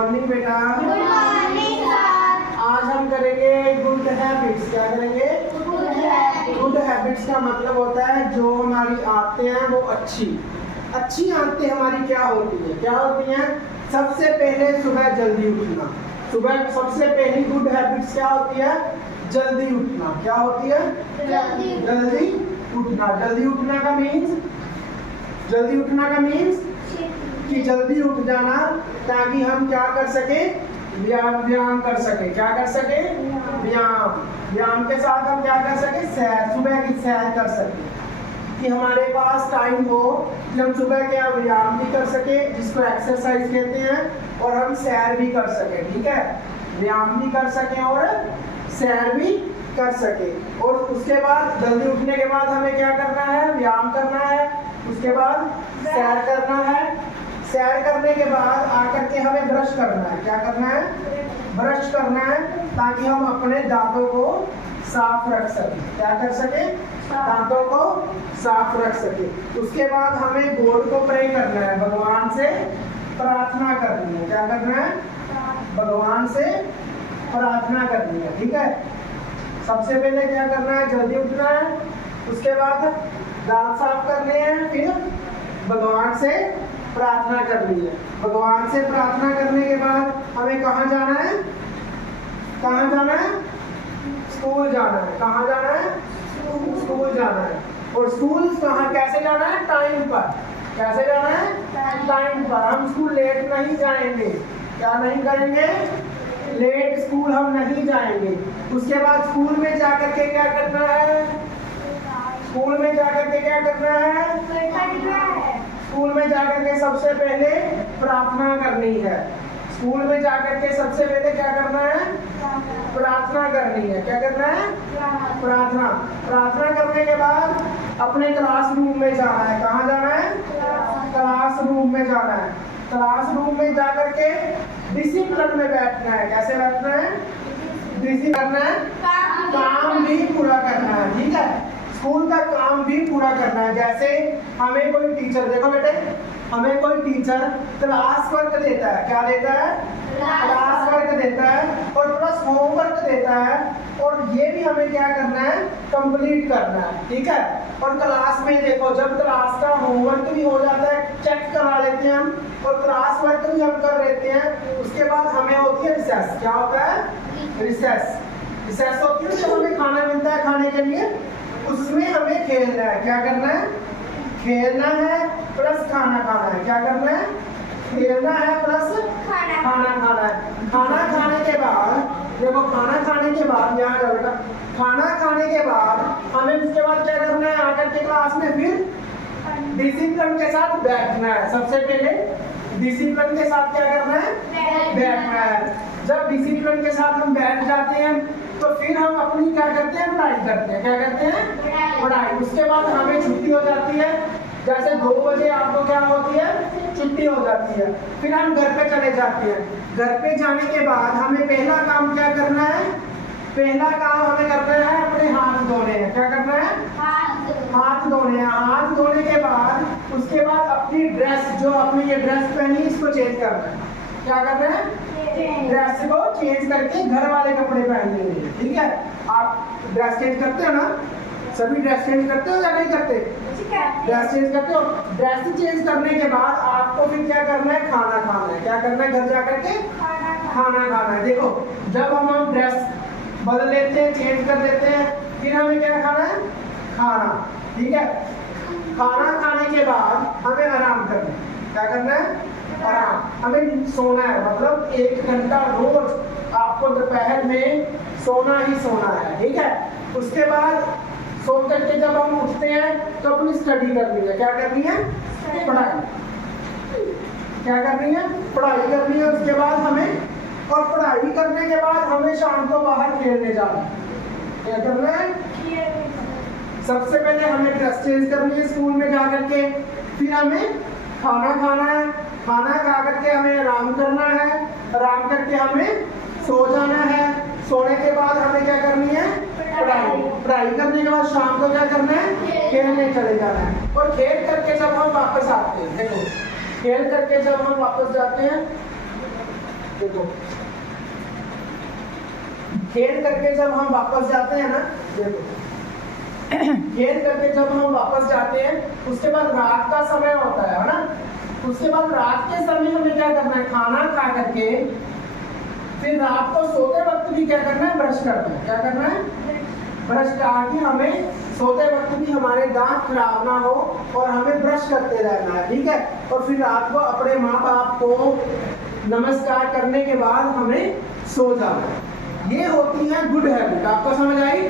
Morning बेटा। Good morning sir. आज हम करेंगे गुड हैबिट्स। क्या करेंगे? गुड हैबिट्स का मतलब होता है जो हमारी आदतें हैं वो अच्छी आदतें हमारी क्या होती है? क्या होती हैं? सबसे पहले सुबह जल्दी उठना। सुबह सबसे पहली गुड हैबिट्स क्या होती है? जल्दी उठना। क्या होती है? जल्दी उठना। जल्दी उठना का मीन्स कि जल्दी उठ जाना ताकि हम क्या कर सके? व्यायाम कर सके। क्या कर सके? व्यायाम के साथ हम क्या कर सके? सैर, सुबह की सैर कर सके, कि हमारे पास टाइम हो कि हम सुबह क्या व्यायाम भी कर सके, जिसको एक्सरसाइज कहते हैं, और हम सैर भी कर सके। ठीक है, व्यायाम भी कर सके और सैर भी कर सके। और उसके बाद जल्दी उठने के बाद हमें क्या करना है? व्यायाम करना है, उसके बाद सैर करना है। सैर करने के बाद आकर के हमें ब्रश करना है। क्या करना है? ब्रश करना है, ताकि हम अपने दांतों को साफ रख सके। क्या कर सके? दांतों को साफ रख सके। उसके बाद हमें गॉड को प्रे करना है, भगवान से प्रार्थना करनी है। क्या करना है? भगवान से प्रार्थना करनी है। ठीक है, सबसे पहले क्या करना है? जल्दी उठना है, उसके बाद दांत साफ करने हैं, फिर भगवान से प्रार्थना करनी है। भगवान से प्रार्थना करने के बाद हमें कहाँ जाना है? कहाँ जाना है? स्कूल जाना है। कहाँ जाना है? स्कूल जाना है। और स्कूल कहाँ कैसे जाना है? टाइम पर। कैसे जाना है? टाइम पर। हम स्कूल लेट नहीं जाएंगे। क्या नहीं करेंगे? लेट स्कूल हम नहीं जाएंगे। उसके बाद स्कूल में जाकर के क्या करना है? स्कूल में जाकर के क्या करना है? स्कूल में जाकर के सबसे पहले प्रार्थना करनी है। स्कूल में जाकर के सबसे पहले क्या करना है? प्रार्थना करनी है। क्या करना है? प्रार्थना करने के बाद अपने क्लासरूम में जाना है। कहाँ जाना है? क्लासरूम में जाना है। क्लासरूम में जाकर के डिसिप्लिन में बैठना है। कैसे बैठना है? डिसिप्लिन करना है, काम भी पूरा करना है। ठीक है, स्कूल का काम भी पूरा करना है। जैसे हमें कोई टीचर, देखो बेटे, हमें कोई टीचर क्लास वर्क देता है। क्या देता है? क्लास वर्क देता है, और प्लस होमवर्क देता है, और ये भी हमें क्या करना है? कंप्लीट करना है। ठीक है, और क्लास में देखो, जब क्लास का होमवर्क भी हो जाता है, चेक करा लेते हैं हम, और क्लास वर्क भी हम कर लेते हैं, उसके बाद हमें होती है रिसेस। क्या होता है? रिसेस होती है जब हमें खाना मिलता है खाने के लिए, उसमें हमें खेलना है। क्या करना है? खेलना है प्लस खाना खाना है। क्या करना है? खेलना है प्लस खाना खाना है। खाना खाने के बाद देखो, खाना खाने के बाद यहाँ जाएगा, खाना खाने के बाद हमें उसके बाद क्या करना है? आकर के क्लास में फिर डिसिप्लिन के साथ बैठना है। सबसे पहले डिसिप्लिन के साथ क्या करना है? बैठना है। जब डिसिप्लिन के साथ हम बैठ जाते हैं तो फिर हम अपनी क्या करते हैं? पढ़ाई करते हैं। क्या करते हैं? पढ़ाई। उसके बाद हमें छुट्टी हो जाती है। जैसे 2 बजे आपको क्या होती है? छुट्टी हो जाती है। फिर हम घर पे चले जाते हैं। घर पे जाने के बाद हमें पहला काम क्या करना है? पहला काम हमें करना है अपने हाथ धोने हैं। क्या करना है? हाथ धोने हैं। हाथ धोने के बाद उसके बाद अपनी ड्रेस, जो आपने ये ड्रेस पहनी, इसको चेंज करना है। क्या करना है? ड्रेस को चेंज करके घर वाले कपड़े पहन लेंगे। ठीक है, आप ड्रेस चेंज करते हो ना? सभी ड्रेस चेंज करते हो या नहीं करते? ड्रेस चेंज करते हो। ड्रेस चेंज करने के बाद आपको फिर क्या करना है? खाना खाना है। क्या करना है? घर जाकर के खाना खाना है। देखो, जब हम ड्रेस बदल लेते हैं, चेंज कर लेते हैं, फिर हमें क्या खाना है? खाना। ठीक है, खाना खाने के बाद हमें आराम करना है। क्या करना है? आराम। हमें सोना है, मतलब 1 घंटा रोज आपको दोपहर में सोना ही सोना है। ठीक है, उसके बाद सो करके जब हम उठते हैं तो अपनी स्टडी करनी है। क्या करनी है? पढ़ाई। क्या करनी है? पढ़ाई करनी है। उसके बाद हमें, और पढ़ाई करने के बाद हमें शाम को बाहर खेलने जाना है। क्या करना है? सबसे पहले हमें ड्रेस चेंज करनी है स्कूल में जाकर के, फिर हमें खाना खाना है। खाना खा करके हमें आराम करना है। आराम करके हमें सो जाना है। सोने के बाद हमें क्या करनी है? पढ़ाई। पढ़ाई करने के बाद शाम को क्या करना है? खेलने चले जाना है। और खेल करके जब हम वापस आते हैं, देखो, खेल करके जब हम वापस जाते हैं देखो खेल करके जब हम वापस जाते हैं ना, देखो खेल करके जब हम वापस जाते हैं उसके बाद रात का समय होता है ना, उसके बाद रात के समय हमें क्या करना है, खाना खा करके फिर रात को सोते वक्त भी क्या करना है, ब्रश करना है। क्या करना है, ब्रश, ताकि हमें सोते वक्त भी हमारे दांत खराब ना हो और हमें ब्रश करते रहना है, ठीक है। और फिर रात को अपने माँ बाप को नमस्कार करने के बाद हमें सो जाना है। ये होती है गुड हैबिट। आपको समझ आई?